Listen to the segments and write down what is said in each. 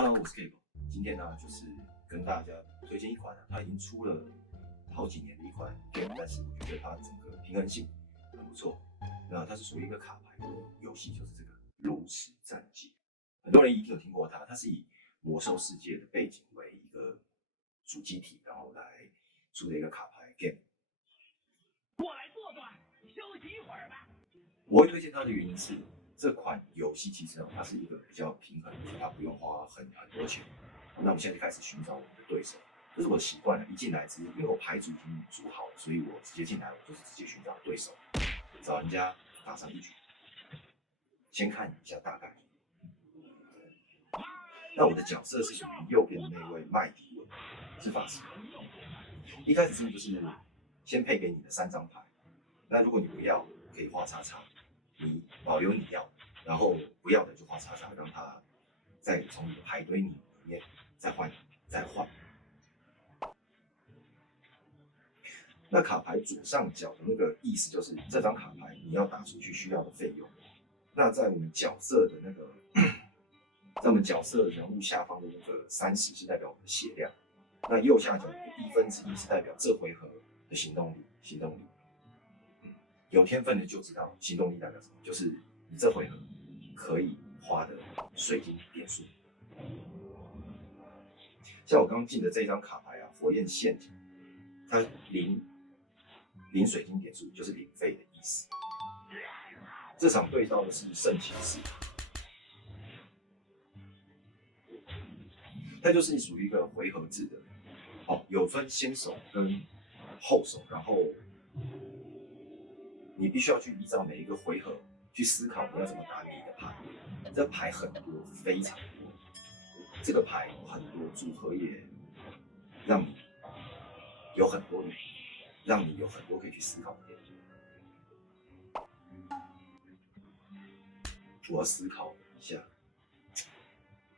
Hello，我是 K 狗。今天呢，就是跟大家推荐一款它已经出了好几年的一款 game，但是我觉得它整个平衡性很不错。那它是属于一个卡牌的游戏，就是这个炉石战记。很多人一定有听过它，它是以魔兽世界的背景为一个主机体，然后来出的一个卡牌 game。过来坐坐，休息一会儿吧。我会推荐它的原因是，这款游戏其实它是一个比较平衡的，它不用花很多钱。那我们现在就开始寻找我们的对手。这是我的习惯了，一进来因为我牌组已经组好了，所以我直接进来我就是直接寻找对手，找人家打上一局，先看一下大概。那我的角色是属于右边的那位麦迪文，是法师。一开始是不是就是先配给你的3张牌？那如果你不要，可以画叉叉。你保留你要，然后不要的就画叉叉，让它再从你的牌堆里面再换。那卡牌左上角的那个意思就是这张卡牌你要打出去需要的费用。那在我们角色的那个，在我们角色人物下方的那个30是代表我们的血量，那右下角的1/1是代表这回合的行动力。有天分的就知道行动力代表什么，就是你这回合可以花的水晶点数。像我刚进的这张卡牌啊，火焰陷阱，它0水晶点数就是0费的意思。这场对到的是圣骑士，它就是属于一个回合制的，有分先手跟后手，然后你必须要去依照每一个回合去思考你要怎么打你的牌。这牌很多，非常多，这个牌很多组合也让你有很多可以去思考的点。我要思考一下，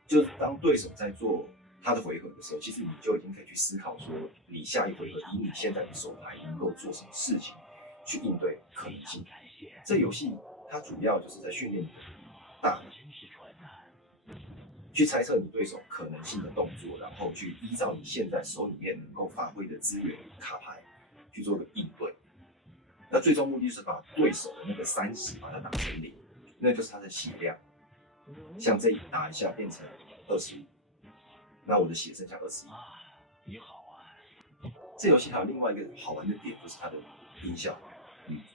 就当对手在做他的回合的时候，其实你就已经可以去思考说，你下一回合以你现在的手牌能够做什么事情去应对可能性。这游戏它主要就是在训练你的大脑，去猜测你对手可能性的动作，然后去依照你现在手里面能够发挥的资源卡牌去做个应对。那最终目的是把对手的那个30把它打成0，那就是他的血量。像这一打一下变成25，那我的血剩下21。你好啊。这游戏还有另外一个好玩的点，就是它的音效。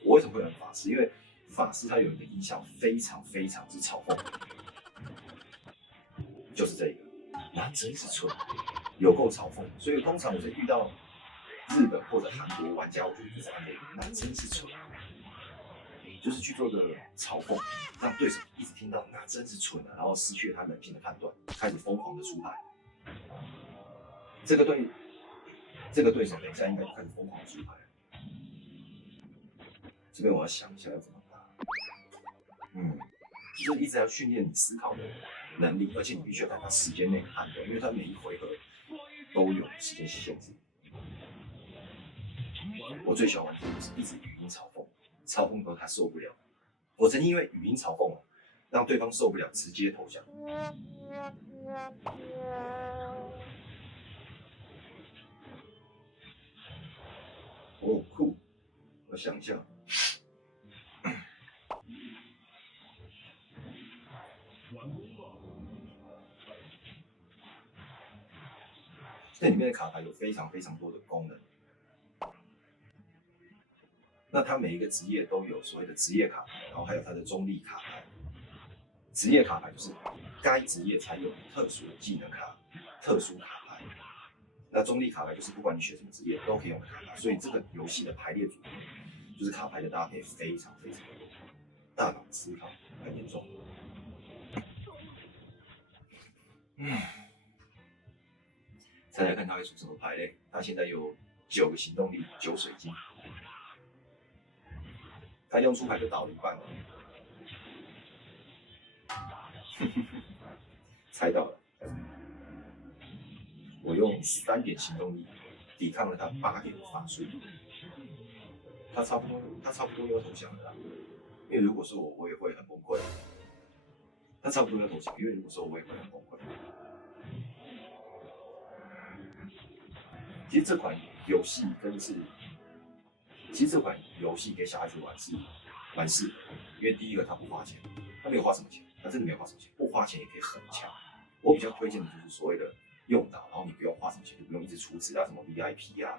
我为什么会玩法师？因为法师它有一个音效非常之嘲讽，就是这个，那真是蠢，有够嘲讽。所以通常我在遇到日本或者韩国玩家，我就一直按这个，那真是蠢，就是去做个嘲讽，让对手一直听到那真是蠢啊，然后失去了他冷静的判断，开始疯狂的出牌。这个对手等一下应该就开始疯狂的出牌。这边我要想一下要怎么打。就是一直要训练你思考的能力，而且你必须要在它时间内判断，因为它每一回合都有时间限制。我最喜欢玩的就是一直语音嘲讽到他受不了。我曾经因为语音嘲讽让对方受不了，直接投降。哦，酷！我想一下。这里面的卡牌有非常多的功能。那它每一个职业都有所谓的职业卡牌，然后还有它的中立卡牌。职业卡牌就是该职业才有特殊的技能卡、特殊卡牌。那中立卡牌就是不管你选什么职业都可以用的卡牌。所以这个游戏的排列组合就是卡牌的搭配非常多，大脑思考很严重。猜猜看他会出什么牌嘞？他现在有9个行动力，9水晶。他用出牌就倒了一半了。猜到了，我用3点行动力抵抗了他8点的法术。他差不多要投降了啦，因为如果是我也会很崩溃。他差不多要投降，因为如果说我也会很崩溃。其实这款游戏这款游戏给小孩子玩是蛮适合的，因为第一个它不花钱，它没有花什么钱，它真的没有花什么钱，不花钱也可以很强。我比较推荐的就是所谓的用脑，然后你不用花什么钱，就不用一直出资啊，什么 VIP 啊，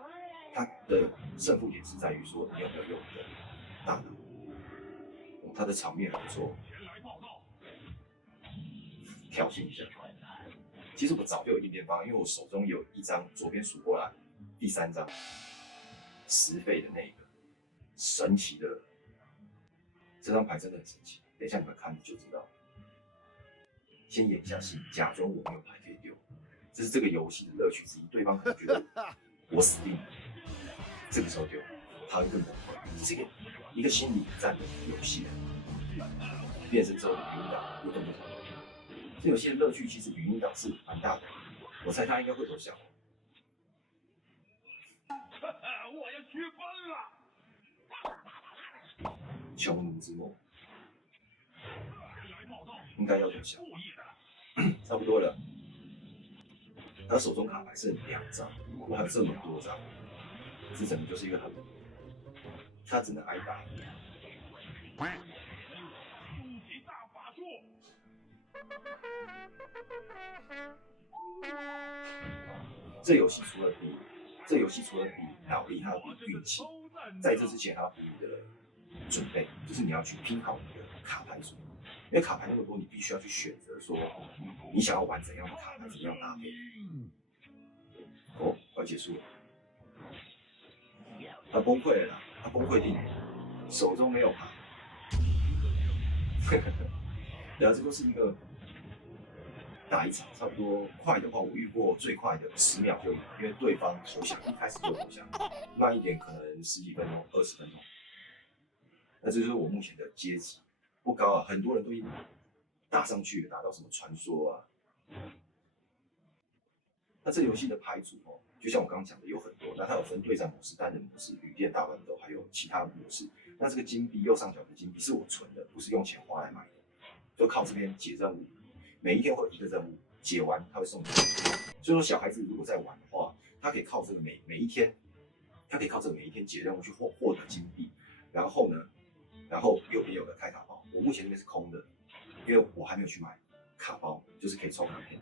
它的胜负点是在于说你有没有用你的大脑。它的场面很不错，挑衅一下。其实我早就有应变方案，因为我手中有一张，左边数过来，第3张10费的那个神奇的，这张牌真的很神奇。等一下你们看就知道。先演一下戏，假装我没有牌可以丢，这是这个游戏的乐趣之一。对方可能觉得我死定了，这个时候丢，他会更崩溃。这个一个心理战的游戏，变身之后的语音档又更不同。这游戏的乐趣其实语音档是蛮大的，我猜他应该会投降。我要去奔了！穷奴之梦，应该要投降，差不多了。他手中卡牌剩2张，我还有这么多张，这整个就是一个很，他只能挨打。这游戏除了比脑力，还有比运气。在这之前，还要比你的准备，就是你要去拼好你的卡牌组。因为卡牌那么多，你必须要去选择说你想要玩怎样的卡牌，怎么样搭配。哦，快结束了，他崩溃了啦，他崩溃定了，手中没有牌。然后这就是一个打一场，差不多快的话，我遇过最快的10秒就赢，因为对方投降，一开始就投降，慢一点可能10几分钟、20分钟。那这就是我目前的阶级，不高啊，很多人都已经打上去了，打到什么传说啊。那这游戏的牌组哦，就像我刚刚讲的有很多，那它有分对战模式、单人模式、旅店大乱斗，还有其他模式。那这个金币右上角的金币是我存的，不是用钱花来买的，就靠这边解任务，每一天会有一个任务，解完他会送你。所以说小孩子如果在玩的话，他可以靠这个每一天解任务去获得金币，然后呢，右边有个开卡包，我目前这边是空的，因为我还没有去买卡包，就是可以抽卡片。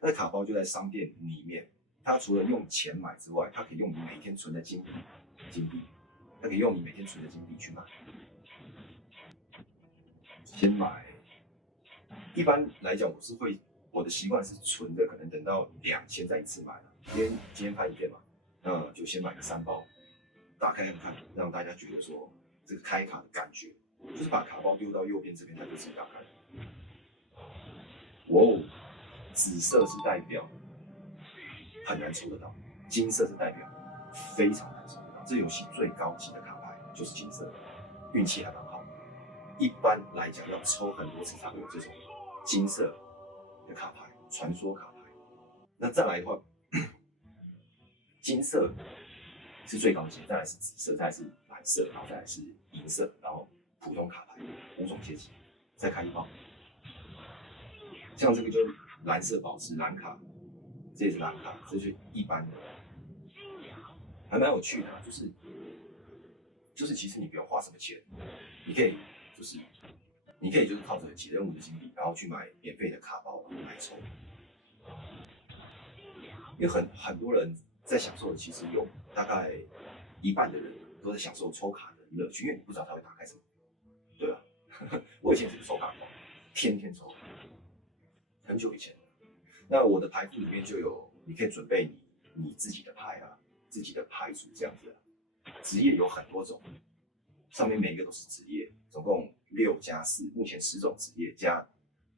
那卡包就在商店里面，它除了用钱买之外，它可以用你每天存的金币，它可以用你每天存的金币去买。先买，一般来讲我的习惯是存着，可能等到2000再一次买了。今天拍影片嘛，那就先买个3包，打开看看，让大家觉得说这个开卡的感觉，就是把卡包丢到右边这边，它就自己打开。哇哦！紫色是代表很难抽得到，金色是代表非常难抽得到。这游戏最高级的卡牌就是金色，运气还蛮好。一般来讲要抽很多次才会有这种金色的卡牌，传说卡牌。那再来的话，金色是最高级，再来是紫色，再来是蓝色，然后再来是银色，然后普通卡牌5种阶级，再开1包。像这个就是蓝色宝石蓝卡，这也是蓝卡，这就是一般的，还蛮有趣的、啊，就是其实你不用花什么钱，你可以就是靠着解任务的金币，然后去买免费的卡包来抽，因为很多人在享受的，其实有大概1半的人都在享受抽卡的乐趣，因为你不知道他会打开什么，对吧？我以前也是抽卡狂，天天抽。很久以前，那我的牌库里面就有，你可以准备你自己的牌啊，自己的牌组这样子、啊。职业有很多种，上面每一个都是职业，总共6加4，目前10种职业加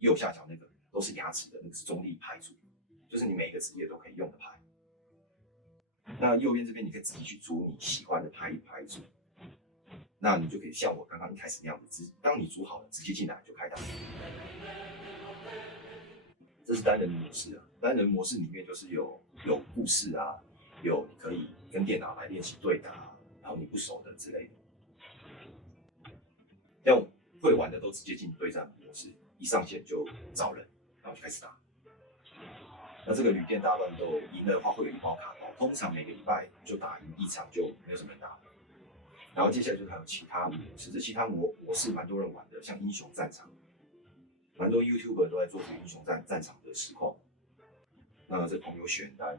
右下角那个都是牙齿的，那个是中立牌组，就是你每一个职业都可以用的牌。那右边这边你可以自己去组你喜欢的牌组，那你就可以像我刚刚一开始那样子，当你组好了，直接进来就开打。这是单人模式啊，单人模式里面就是有故事啊，有你可以跟电脑来练习对打，然后你不熟的之类的。像会玩的都直接进对战模式，一上线就找人，然后就开始打。那这个旅店大乱斗赢的话会有1包卡包，通常每个礼拜就打赢1场就没有什么人打了。然后接下来就是还有其他模式，这其他模式蛮多人玩的，像英雄战场，蛮多 YouTuber 都在做这个英雄战场的实况。那这朋友选单，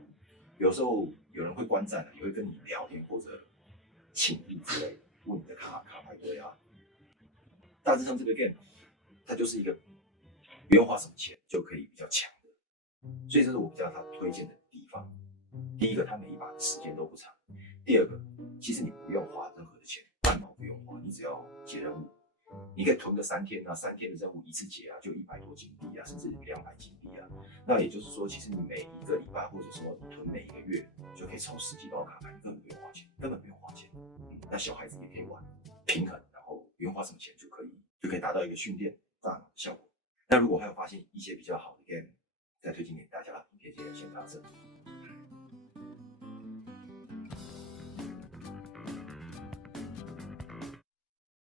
有时候有人会观战的，也会跟你聊天或者请益之类的，问你的卡牌堆啊。大致上这个 game 它就是一个不用花什么钱就可以比较强的，所以这是我比较推荐的地方。第一个，它每一把的时间都不长；第二个，其实你不用花任何的钱，半毛不用花，你只要解任务，你可以囤个3天啊，3天的任务一次解啊，就100多金币啊，甚至200金币啊。那也就是说，其实你每一个礼拜或者说你囤每一个月，就可以抽10几包卡牌，根本不用花钱，根本不用花钱。那小孩子也可以玩，平衡，然后不用花什么钱就可以达到一个训练大脑的效果。那如果还有发现一些比较好的 game，再推荐给大家。影片先到这里。